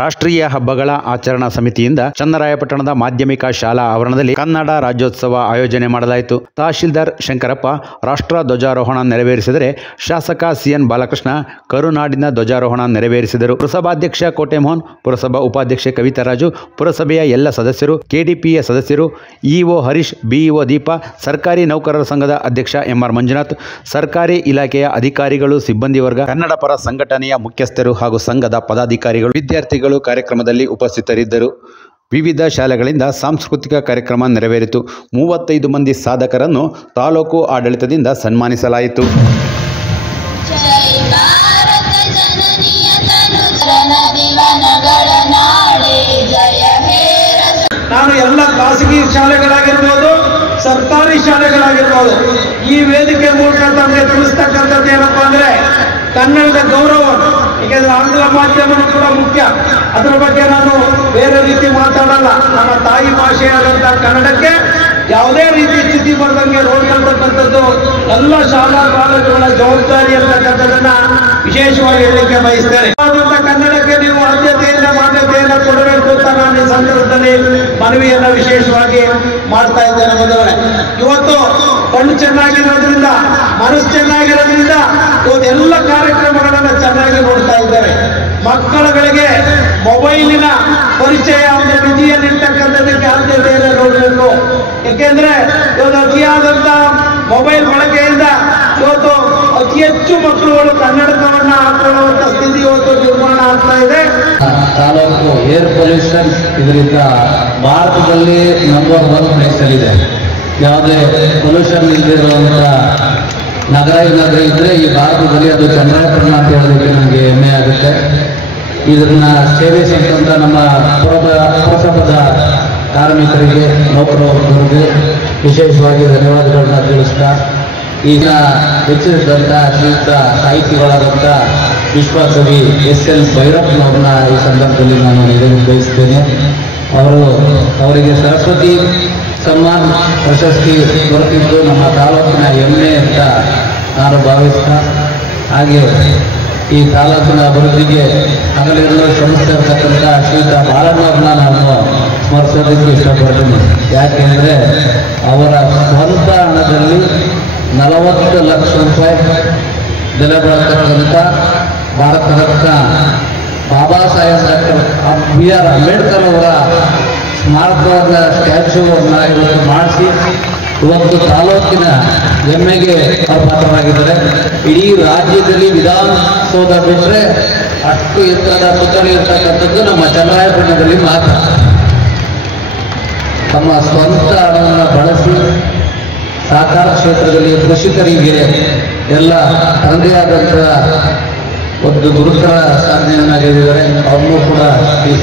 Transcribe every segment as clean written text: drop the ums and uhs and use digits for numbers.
ರಾಷ್ಟ್ರೀಯ ಹಬ್ಬಗಳ ಆಚರಣಾ ಸಮಿತಿಯಿಂದ ಚನ್ನರಾಯಪಟ್ಟಣದ ಮಾಧ್ಯಮಿಕ ಶಾಲಾ ಆವರಣದಲ್ಲಿ ಕನ್ನಡ ರಾಜ್ಯೋತ್ಸವ ಆಯೋಜನೆ ಮಾಡಲಾಯಿತು. ತಹಶೀಲ್ದಾರ್ ಶಂಕರಪ್ಪ ರಾಷ್ಟ್ರ ಧ್ವಜಾರೋಹಣ ನೆರವೇರಿಸಿದರೆ ಶಾಸಕ ಸಿಎನ್ ಬಾಲಕೃಷ್ಣ ಕರುನಾಡಿನ ಧ್ವಜಾರೋಹಣ ನೆರವೇರಿಸಿದರು. ಪುರಸಭಾಧ್ಯಕ್ಷ ಕೋಟೆಮೋಹನ್, ಪುರಸಭಾ ಉಪಾಧ್ಯಕ್ಷೆ ಕವಿತಾರಾಜು, ಪುರಸಭೆಯ ಎಲ್ಲ ಸದಸ್ಯರು, ಕೆಡಿಪಿಯ ಸದಸ್ಯರು, ಇಒ ಹರೀಶ್, ಬಿಇಒ ದೀಪ, ಸರ್ಕಾರಿ ನೌಕರರ ಸಂಘದ ಅಧ್ಯಕ್ಷ ಎಂಆರ್ ಮಂಜುನಾಥ್, ಸರ್ಕಾರಿ ಇಲಾಖೆಯ ಅಧಿಕಾರಿಗಳು, ಸಿಬ್ಬಂದಿ ವರ್ಗ, ಕನ್ನಡ ಪರ ಸಂಘಟನೆಯ ಮುಖ್ಯಸ್ಥರು ಹಾಗೂ ಸಂಘದ ಪದಾಧಿಕಾರಿಗಳು, ವಿದ್ಯಾರ್ಥಿಗಳು ಕಾರ್ಯಕ್ರಮದಲ್ಲಿ ಉಪಸ್ಥಿತರಿದ್ದರು. ವಿವಿಧ ಶಾಲೆಗಳಿಂದ ಸಾಂಸ್ಕೃತಿಕ ಕಾರ್ಯಕ್ರಮ ನೆರವೇರಿತು. 35 ಮಂದಿ ಸಾಧಕರನ್ನು ತಾಲೂಕು ಆಡಳಿತದಿಂದ ಸನ್ಮಾನಿಸಲಾಯಿತು. ನಾನು ಎಲ್ಲ ಖಾಸಗಿ ಶಾಲೆಗಳಾಗಿರ್ಬೋದು, ಸರ್ಕಾರಿ ಶಾಲೆಗಳಾಗಿರ್ಬೋದು, ಈ ವೇದಿಕೆ ಮೂಲಕ ತಮಗೆ ತಿಳಿಸ್ತಕ್ಕಂಥದ್ದು ಏನಪ್ಪ ಅಂದರೆ ಕನ್ನಡದ ಗೌರವ. ಏಕೆಂದರೆ ಆಂಗ್ಲ ಮಾಧ್ಯಮನೂ ಕೂಡ ಮುಖ್ಯ. ಅದರ ಬಗ್ಗೆ ನಾನು ಬೇರೆ ರೀತಿ ಮಾತಾಡಲ್ಲ. ನಮ್ಮ ತಾಯಿ ಭಾಷೆಯಾದಂಥ ಕನ್ನಡಕ್ಕೆ ಯಾವುದೇ ರೀತಿ ಚ್ಯುತಿ ಬರದಂಗೆ ನೋಡ್ಕೊಳ್ತಕ್ಕಂಥದ್ದು ಎಲ್ಲ ಶಾಲಾ ಕಾಲೇಜುಗಳ ಜವಾಬ್ದಾರಿ ಅಂತಕ್ಕಂಥದ್ದನ್ನ ವಿಶೇಷವಾಗಿ ಹೇಳಲಿಕ್ಕೆ ಬಯಸ್ತೇನೆ. ಕನ್ನಡಕ್ಕೆ ನೀವು ಆದ್ಯತೆಯಿಂದ ಮಾನ್ಯತೆಯನ್ನು ಕೊಡಬೇಕು ಅಂತ ನಾನು ಈ ಸಂದರ್ಭದಲ್ಲಿ ಮನವಿಯನ್ನು ವಿಶೇಷವಾಗಿ ಮಾಡ್ತಾ ಇದ್ದೇನೆ. ಬಂಧುಗಳೇ, ಇವತ್ತು ಕಣ್ಣು ಚೆನ್ನಾಗಿರೋದ್ರಿಂದ, ಮನಸ್ಸು ಚೆನ್ನಾಗಿರೋದ್ರಿಂದ ಇವತ್ತು ಎಲ್ಲ ಕಾರ್ಯಕ್ರಮಗಳನ್ನು ಚೆನ್ನಾಗಿ ನೋಡ್ತಾ ಇದ್ದಾರೆ. ಮಕ್ಕಳುಗಳಿಗೆ ಮೊಬೈಲಿನ ಪರಿಚಯ ಒಂದು ಮಿತಿಯಲ್ಲಿರ್ತಕ್ಕಂಥದ್ದಕ್ಕೆ ಆದ್ಯತೆಯನ್ನು ನೋಡಬೇಕು. ಏಕೆಂದ್ರೆ ಇವತ್ತು ಅತಿಯಾದಂಥ ಮೊಬೈಲ್ ಬಳಕೆಯಿಂದ ಇವತ್ತು ಅತಿ ಹೆಚ್ಚು ಮಕ್ಕಳುಗಳು ಕನ್ನಡಕವನ್ನ ಹಾಕೊಳ್ಳುವಂತ ಸ್ಥಿತಿ ಇವತ್ತು ನಿರ್ಮಾಣ ಆಗ್ತಾ ಇದೆ. ತಾಲೂಕು ಏರ್ ಪೊಲ್ಯೂಷನ್ ಇದರಿಂದ ಭಾರತದಲ್ಲಿ ನಂಬರ್ 1 ಪ್ಲೇಸಲ್ಲಿದೆ. ಯಾವುದೇ ಪೊಲ್ಯೂಷನ್ ಇಲ್ಲದಿರುವಂಥ ನಗರ ಏನಾದರೂ ಇದ್ದರೆ ಈ ಭಾರತದಲ್ಲಿ ಅದು ಚನ್ನರಾಯಪಟ್ಟಣ ಅಂತ ಹೇಳೋದಕ್ಕೆ ನನಗೆ ಹೆಮ್ಮೆ ಆಗುತ್ತೆ. ಇದನ್ನ ಸೇವಿಸಿದಂಥ ನಮ್ಮ ಪುರಸಭಾದ ಕಾರ್ಮಿಕರಿಗೆ, ನೌಕರರಿಗೆ ವಿಶೇಷವಾಗಿ ಧನ್ಯವಾದಗಳನ್ನ ತಿಳಿಸ್ತಾ, ಈಗ ಹೆಚ್ಚಿಸಿದಂಥ ಶ್ರೀಯುತ ಸಾಹಿತಿಗಳಾದಂಥ ವಿಶ್ವಕವಿ ಎಸ್.ಎಲ್. ಭೈರಪ್ಪನವ್ರನ್ನ ಈ ಸಂದರ್ಭದಲ್ಲಿ ನಾನು ನಿಗದಿಗೆ ಬಯಸ್ತೇನೆ. ಅವರಿಗೆ ಸರಸ್ವತಿ ಸಮ್ಮಾನ್ ಪ್ರಶಸ್ತಿ ದೊರೆತಿದ್ದು ನಮ್ಮ ತಾಲೂಕಿನ ಹೆಮ್ಮೆ ಅಂತ ನಾನು ಭಾವಿಸ್ತಾ, ಹಾಗೆ ಈ ತಾಲೂಕಿನ ಅಭಿವೃದ್ಧಿಗೆ ಹಗಲಿರುಳು ಶ್ರಮಿಸ್ತಿರ್ತಕ್ಕಂಥ ಶ್ರೀಯುತ ಬಾಲಣ್ಣವ್ರನ್ನ ನಾನು ಸ್ಮರಿಸೋದಕ್ಕೆ ಇಷ್ಟಪಡ್ತೀನಿ. ಯಾಕೆಂದರೆ ಅವರ ಸ್ವಂತ ಹಣದಲ್ಲಿ 40 ಲಕ್ಷ ರೂಪಾಯಿ ಬೆಲೆ ಬಾಳತಕ್ಕಂಥ ಭಾರತ ರತ್ನ ಬಾಬಾ ಸಾಹೇಬ್ ಡಾಕ್ಟರ್ ಬಿ.ಆರ್. ಅಂಬೇಡ್ಕರ್ ಅವರ ಸ್ಮಾರಕವಾದ ಸ್ಟ್ಯಾಚ್ಯೂವನ್ನು ಇವತ್ತು ಮಾಡಿಸಿ ಇವತ್ತು ತಾಲೂಕಿನ ಹೆಮ್ಮೆಗೆ ಪಾತ್ರರಾಗಿದ್ದಾರೆ. ಇಡೀ ರಾಜ್ಯದಲ್ಲಿ ವಿಧಾನಸೌಧ ಬಿಟ್ಟರೆ ಅಷ್ಟು ಎತ್ತರದ ಪುತ್ಥಳಿ ಇರ್ತಕ್ಕಂಥದ್ದು ನಮ್ಮ ಚನ್ನರಾಯಪಟ್ಟಣದಲ್ಲಿ ಮಾತ್ರ. ತಮ್ಮ ಸ್ವಂತ ಹಣವನ್ನು ಬಳಸಿ ಸಹಕಾರ ಕ್ಷೇತ್ರದಲ್ಲಿ ಕೃಷಿಕರಿಗೆ ಎಲ್ಲ ತಂದೆಯಾದಂಥ ಒಂದು ಗುರುತರ ಸಾಧನೆಯನ್ನಾಗಿದ್ದಾರೆ. ಅವನ್ನೂ ಕೂಡ ಈ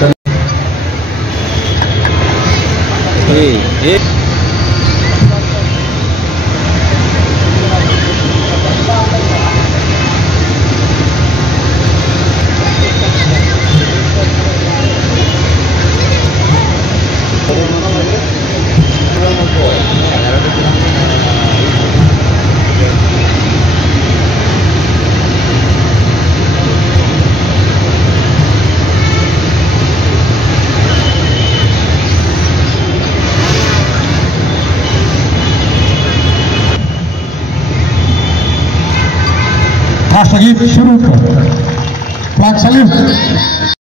राष्ट्रगीत शुरू कर। Flag salute.